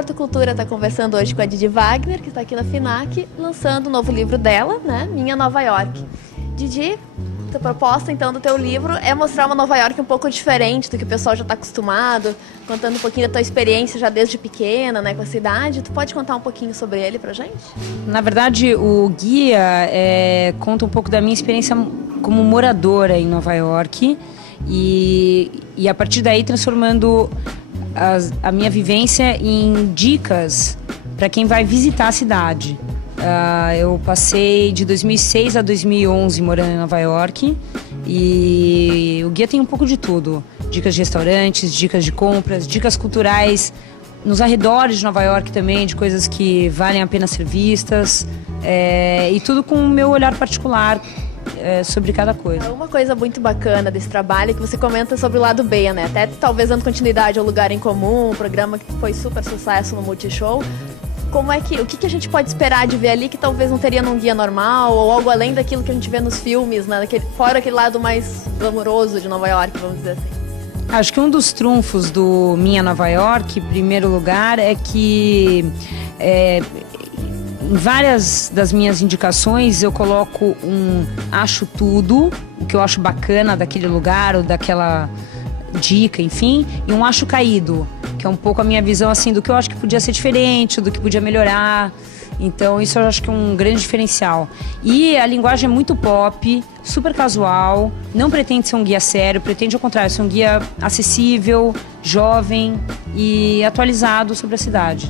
Porto Cultura está conversando hoje com a Didi Wagner, que está aqui na FINAC, lançando o novo livro dela, né? Minha Nova York. Didi, a proposta então do teu livro é mostrar uma Nova York um pouco diferente do que o pessoal já está acostumado, contando um pouquinho da tua experiência já desde pequena, né, com a cidade. Tu pode contar um pouquinho sobre ele pra gente? Na verdade, o guia conta um pouco da minha experiência como moradora em Nova York e a partir daí transformando a minha vivência em dicas para quem vai visitar a cidade. Eu passei de 2006 a 2011 morando em Nova York e o guia tem um pouco de tudo. Dicas de restaurantes, dicas de compras, dicas culturais nos arredores de Nova York também, de coisas que valem a pena ser vistas, e tudo com o meu olhar particular sobre cada coisa. Uma coisa muito bacana desse trabalho é que você comenta sobre o lado B, né? Até talvez dando continuidade ao Lugar em Comum, um programa que foi super sucesso no Multishow. O que a gente pode esperar de ver ali que talvez não teria num guia normal, ou algo além daquilo que a gente vê nos filmes, né? Fora aquele lado mais glamouroso de Nova York, vamos dizer assim. Acho que um dos trunfos do Minha Nova York, em primeiro lugar, é que em várias das minhas indicações eu coloco acho tudo, o que eu acho bacana daquele lugar ou daquela dica, enfim, e um acho caído, que é um pouco a minha visão assim do que eu acho que podia ser diferente, do que podia melhorar. Então isso eu acho que é um grande diferencial. E a linguagem é muito pop, super casual, não pretende ser um guia sério, pretende ao contrário, ser um guia acessível, jovem e atualizado sobre a cidade.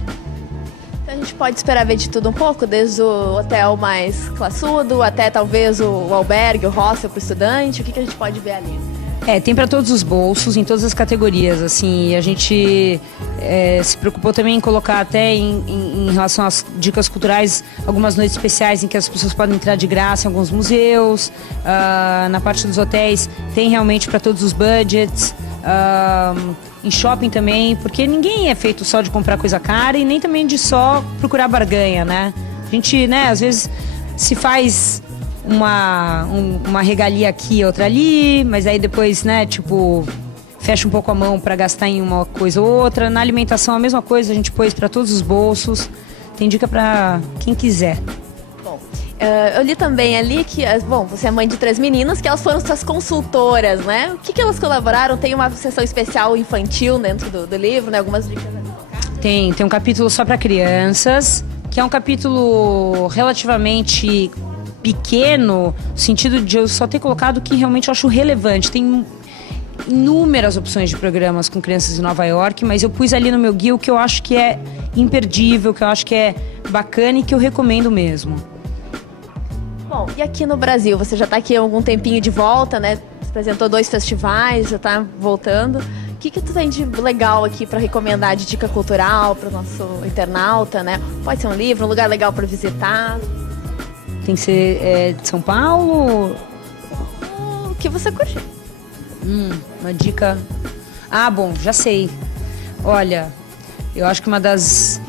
Então a gente pode esperar ver de tudo um pouco, desde o hotel mais classudo até talvez o albergue, o hostel para o estudante. O que a gente pode ver ali? Tem para todos os bolsos, em todas as categorias, assim, a gente se preocupou também em colocar até em relação às dicas culturais, algumas noites especiais em que as pessoas podem entrar de graça em alguns museus, na parte dos hotéis tem realmente para todos os budgets, em shopping também, porque ninguém é feito só de comprar coisa cara e nem também de só procurar barganha, né? A gente, né, às vezes se faz uma regalia aqui, outra ali, mas aí depois, né, tipo, fecha um pouco a mão para gastar em uma coisa ou outra. Na alimentação a mesma coisa, a gente pôs para todos os bolsos. Tem dica para quem quiser. Bom, eu li também ali que, bom, você é mãe de 3 meninas, que elas foram suas consultoras, né? O que elas colaboraram? Tem uma sessão especial infantil dentro do livro, né? Algumas dicas ali. Tem um capítulo só para crianças, que é um capítulo relativamente pequeno, no sentido de eu só ter colocado o que realmente eu acho relevante. Tem inúmeras opções de programas com crianças em Nova York, mas eu pus ali no meu guia o que eu acho que é imperdível, que eu acho que é bacana e que eu recomendo mesmo. Bom, e aqui no Brasil? Você já está aqui há algum tempinho de volta, né? Você apresentou 2 festivais, já está voltando. O que tu tem de legal aqui para recomendar de dica cultural para o nosso internauta, né? Pode ser um livro, um lugar legal para visitar. Tem que ser de São Paulo? O que você curte? Uma dica... bom, já sei. Olha, eu acho que uma das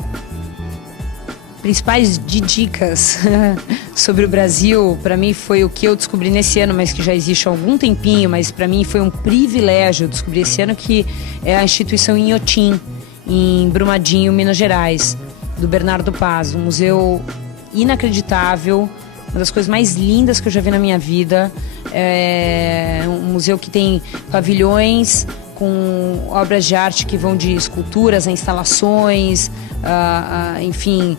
principais dicas sobre o Brasil, para mim foi o que eu descobri nesse ano, mas que já existe há algum tempinho, mas para mim foi um privilégio descobrir esse ano, que é a instituição Inhotim, em Brumadinho, Minas Gerais, do Bernardo Paz, um museu inacreditável, uma das coisas mais lindas que eu já vi na minha vida. É um museu que tem pavilhões com obras de arte que vão de esculturas a instalações, enfim,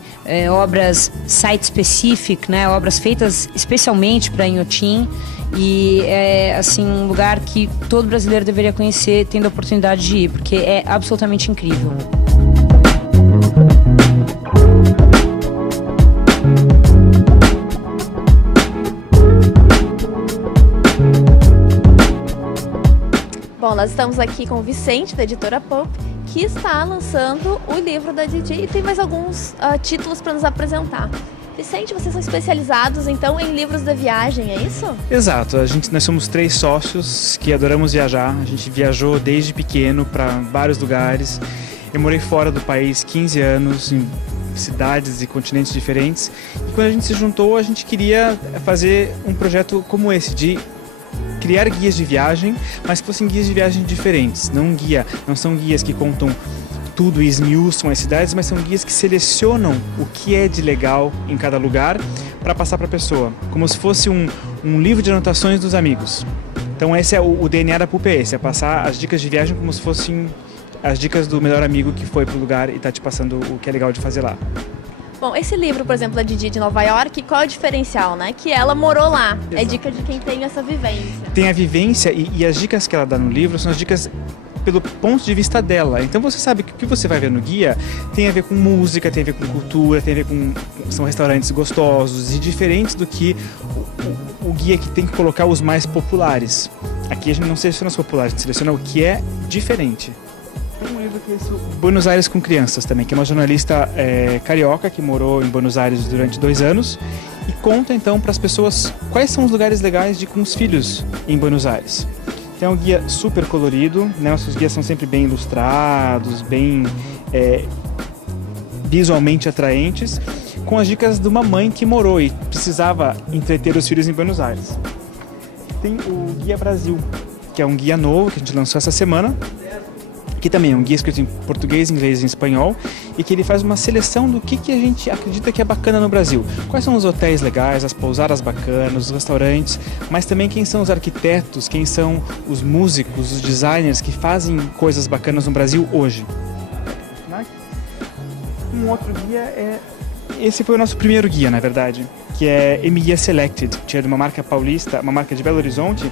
obras site-specific, né, obras feitas especialmente para Inhotim. E é assim, um lugar que todo brasileiro deveria conhecer, tendo a oportunidade de ir, porque é absolutamente incrível. Bom, nós estamos aqui com o Vicente, da editora Pulp, que está lançando o livro da Didi e tem mais alguns títulos para nos apresentar. Vicente, vocês são especializados então em livros de viagem, é isso? Exato, nós somos 3 sócios que adoramos viajar. A gente viajou desde pequeno para vários lugares. Eu morei fora do país 15 anos, em cidades e continentes diferentes. E quando a gente se juntou, a gente queria fazer um projeto como esse, de criar guias de viagem, mas que fossem guias de viagem diferentes. Não são guias que contam tudo e esmiuçam as cidades, mas são guias que selecionam o que é de legal em cada lugar para passar para a pessoa, como se fosse um livro de anotações dos amigos. Então esse é o DNA da PUP, é passar as dicas de viagem como se fossem as dicas do melhor amigo que foi pro lugar e tá te passando o que é legal de fazer lá. Bom, esse livro, por exemplo, da Didi de Nova York, qual é o diferencial, né? Que ela morou lá. Exato. É dica de quem tem essa vivência. Tem a vivência e as dicas que ela dá no livro são as dicas pelo ponto de vista dela. Então você sabe que o que você vai ver no guia tem a ver com música, tem a ver com cultura, tem a ver com... são restaurantes gostosos e diferentes do que o guia que tem que colocar os mais populares. Aqui a gente não seleciona os populares, a gente seleciona o que é diferente. Tem um livro que é esse, Buenos Aires com Crianças também, que é uma jornalista carioca que morou em Buenos Aires durante 2 anos e conta então para as pessoas quais são os lugares legais de ir com os filhos em Buenos Aires. Então é um guia super colorido, né? Os guias são sempre bem ilustrados, bem visualmente atraentes, com as dicas de uma mãe que morou e precisava entreter os filhos em Buenos Aires. Tem o Guia Brasil, que é um guia novo que a gente lançou essa semana, que também é um guia escrito em português, inglês e espanhol, e que ele faz uma seleção do que a gente acredita que é bacana no Brasil. Quais são os hotéis legais, as pousadas bacanas, os restaurantes, mas também quem são os arquitetos, quem são os músicos, os designers que fazem coisas bacanas no Brasil hoje. Um outro guia esse foi o nosso primeiro guia, na verdade, que é M-Guia Selected, que é de uma marca paulista, uma marca de Belo Horizonte.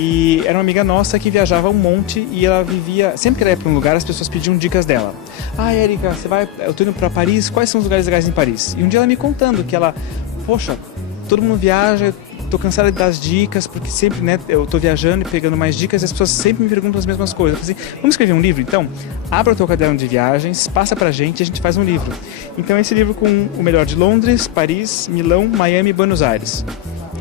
E era uma amiga nossa que viajava um monte e ela vivia... Sempre que ela ia para um lugar, as pessoas pediam dicas dela. Ah, Érica, eu tô indo para Paris, quais são os lugares legais em Paris? E um dia ela me contando que ela... Poxa, todo mundo viaja, tô cansada de dar as dicas, porque sempre, né, eu tô viajando e pegando mais dicas e as pessoas sempre me perguntam as mesmas coisas. Eu falei assim, vamos escrever um livro? Então, abra o teu caderno de viagens, passa pra gente e a gente faz um livro. Então, esse livro com o melhor de Londres, Paris, Milão, Miami e Buenos Aires.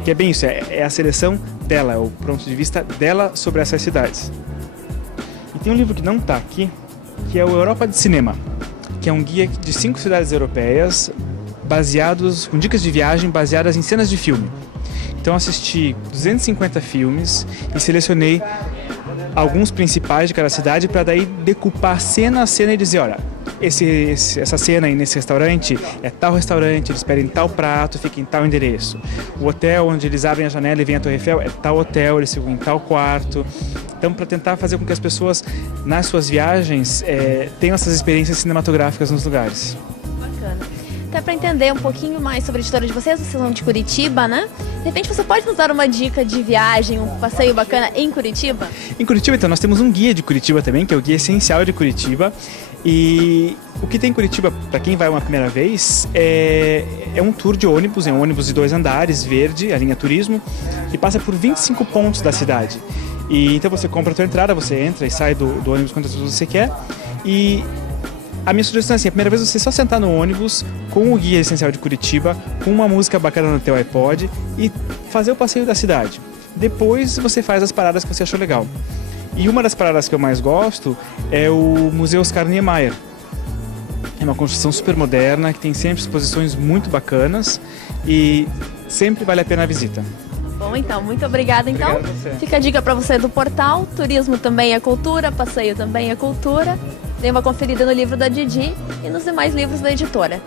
Que é bem isso, é a seleção dela, é o ponto de vista dela sobre essas cidades. E tem um livro que não está aqui, que é o Europa de Cinema, que é um guia de 5 cidades europeias, com dicas de viagem baseadas em cenas de filme. Então assisti 250 filmes e selecionei alguns principais de cada cidade para daí decupar cena a cena e dizer, olha, essa cena aí nesse restaurante é tal restaurante, eles pedem tal prato, fica em tal endereço. O hotel onde eles abrem a janela e vem a Torre Eiffel é tal hotel, eles ficam em tal quarto. Então, para tentar fazer com que as pessoas, nas suas viagens, tenham essas experiências cinematográficas nos lugares. Bacana. Até para entender um pouquinho mais sobre a editora de vocês são de Curitiba, né? De repente você pode nos dar uma dica de viagem, um passeio bacana em Curitiba? Em Curitiba, então, nós temos um guia de Curitiba também, que é o Guia Essencial de Curitiba. E o que tem em Curitiba, para quem vai uma primeira vez, é um tour de ônibus, é um ônibus de 2 andares, verde, a linha turismo, que passa por 25 pontos da cidade. E então você compra a tua entrada, você entra e sai do ônibus quantas vezes você quer. E a minha sugestão é assim, a primeira vez você só sentar no ônibus com o Guia Essencial de Curitiba, com uma música bacana no teu iPod e fazer o passeio da cidade. Depois você faz as paradas que você achou legal. E uma das paradas que eu mais gosto é o Museu Oscar Niemeyer. É uma construção super moderna, que tem sempre exposições muito bacanas e sempre vale a pena a visita. Bom, então, muito obrigada. Então, fica a dica para você do portal, turismo também é cultura, passeio também é cultura. Dê uma conferida no livro da Didi e nos demais livros da editora.